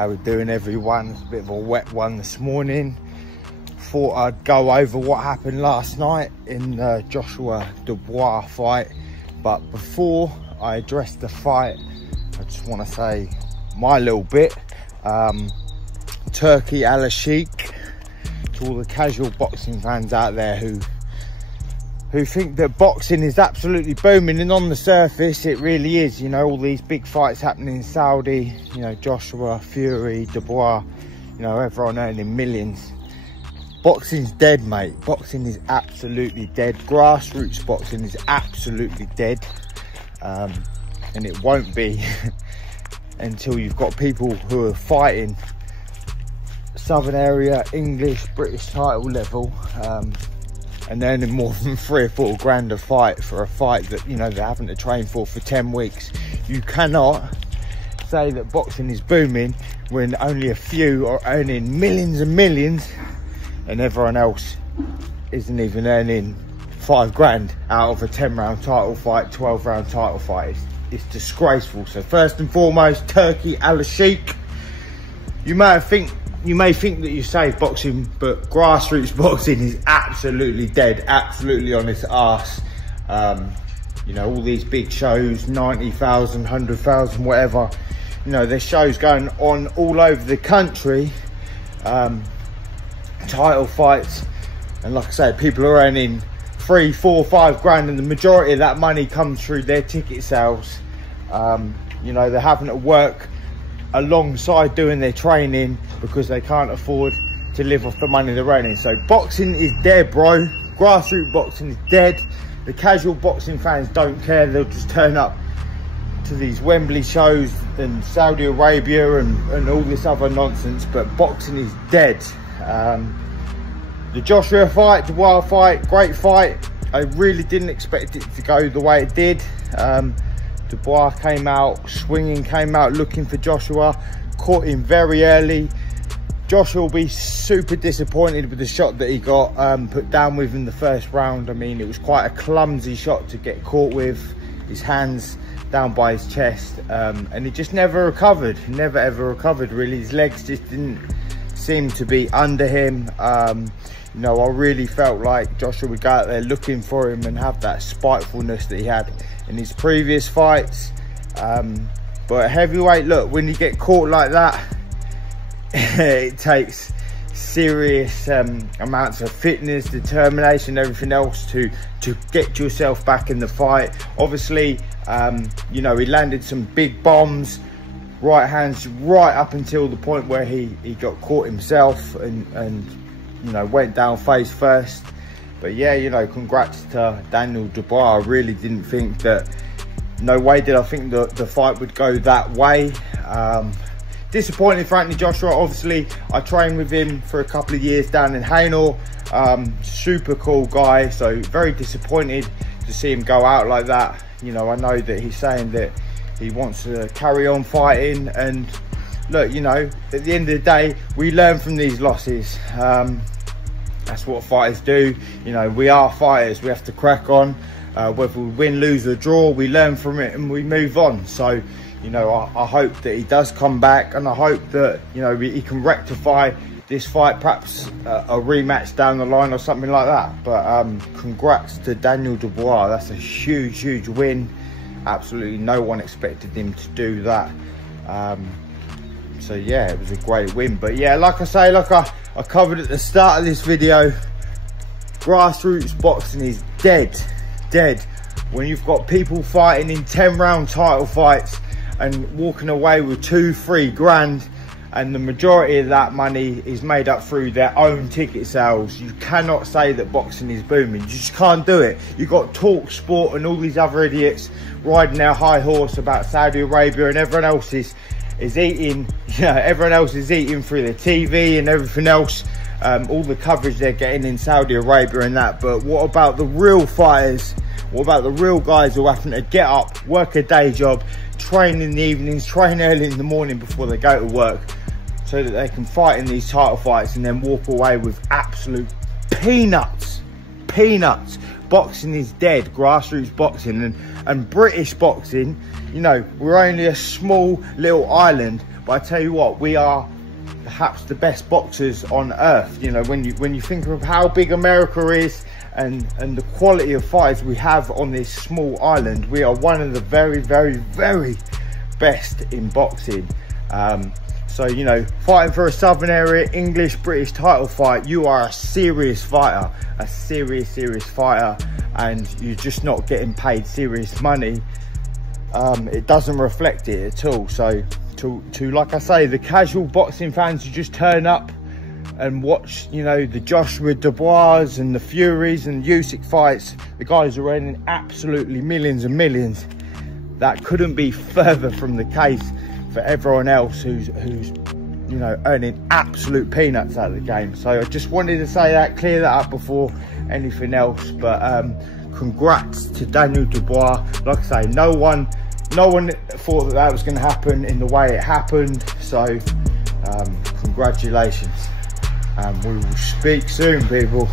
How we're doing, everyone? It's a bit of a wet one this morning. Thought I'd go over what happened last night in the Joshua Dubois fight, but before I address the fight, I just want to say my little bit. Turki Alalshikh, to all the casual boxing fans out there who think that boxing is absolutely booming, and on the surface it really is. You know, all these big fights happening in Saudi, you know, Joshua, Fury, Dubois, you know, everyone earning millions. Boxing's dead, mate. Boxing is absolutely dead. Grassroots boxing is absolutely dead, and it won't be until you've got people who are fighting Southern area, English, British title level, and earning more than 3 or 4 grand a fight for a fight that, you know, they're having to train for 10 weeks. You cannot say that boxing is booming when only a few are earning millions and millions, and everyone else isn't even earning 5 grand out of a 10-round title fight, 12-round title fight. It's disgraceful. So first and foremost, Turki Alalshikh, you may think that you save boxing, but grassroots boxing is absolutely dead, absolutely on its arse. You know, all these big shows, 90,000, 100,000, whatever, you know, there's shows going on all over the country, title fights, and like I say, people are earning 3, 4, 5 grand, and the majority of that money comes through their ticket sales. You know, they're having to work alongside doing their training because they can't afford to live off the money they're earning. So boxing is dead, bro. Grassroots boxing is dead. The casual boxing fans don't care. They'll just turn up to these Wembley shows and Saudi Arabia and all this other nonsense, but boxing is dead. The Joshua fight, the Dubois fight, great fight. I really didn't expect it to go the way it did. Dubois came out swinging, came out looking for Joshua, caught him very early. Joshua will be super disappointed with the shot that he got put down with in the first round. I mean, it was quite a clumsy shot to get caught with, his hands down by his chest, and he just never recovered, never ever recovered really. His legs just didn't seem to be under him. You know, I really felt like Joshua would go out there looking for him and have that spitefulness that he had in his previous fights. But at heavyweight, look, when you get caught like that, it takes serious amounts of fitness, determination, everything else to get yourself back in the fight. Obviously, you know, he landed some big bombs, right hands right up until the point where he got caught himself and you know, went down face first. But yeah, you know, congrats to Daniel Dubois. I really didn't think that, no way did I think that the fight would go that way. Disappointed for Anthony Joshua. Obviously, I trained with him for a couple of years down in Hainault. Super cool guy, so very disappointed to see him go out like that. You know, I know that he's saying that he wants to carry on fighting, and look, you know, at the end of the day, we learn from these losses. That's what fighters do. You know, we are fighters. We have to crack on. Whether we win, lose or draw, we learn from it and we move on. So, you know, I hope that he does come back, and I hope that, you know, he can rectify this fight, perhaps a rematch down the line or something like that. But congrats to Daniel Dubois. That's a huge, huge win. Absolutely no one expected him to do that. So yeah, it was a great win. But yeah, like I say, like I covered at the start of this video, grassroots boxing is dead, dead. When you've got people fighting in 10-round title fights and walking away with 2, 3 grand, and the majority of that money is made up through their own ticket sales, you cannot say that boxing is booming. You just can't do it. You've got Talk Sport and all these other idiots riding their high horse about Saudi Arabia, and everyone else is eating, you know, everyone else is eating through the TV and everything else, all the coverage they're getting in Saudi Arabia and that. But what about the real fighters? What about the real guys who are having to get up, work a day job, train in the evenings, train early in the morning before they go to work, so that they can fight in these title fights and then walk away with absolute peanuts? Peanuts. Boxing is dead, grassroots boxing, and British boxing, you know, we're only a small little island. But I tell you what, we are perhaps the best boxers on earth. You know, when you think of how big America is and the quality of fighters we have on this small island, we are one of the very, very, very best in boxing. So, you know, fighting for a Southern Area English British title fight, you are a serious fighter, a serious fighter, and you're just not getting paid serious money. It doesn't reflect it at all. So to like I say, the casual boxing fans who just turn up and watch, you know, the Joshua Dubois and the Furies and Usyk fights, the guys are earning absolutely millions and millions. That couldn't be further from the case for everyone else who's you know, earning absolute peanuts out of the game. So I just wanted to say that, clear that up before anything else. But congrats to Daniel Dubois. Like I say, no one thought that was going to happen in the way it happened. So congratulations, and we will speak soon, people.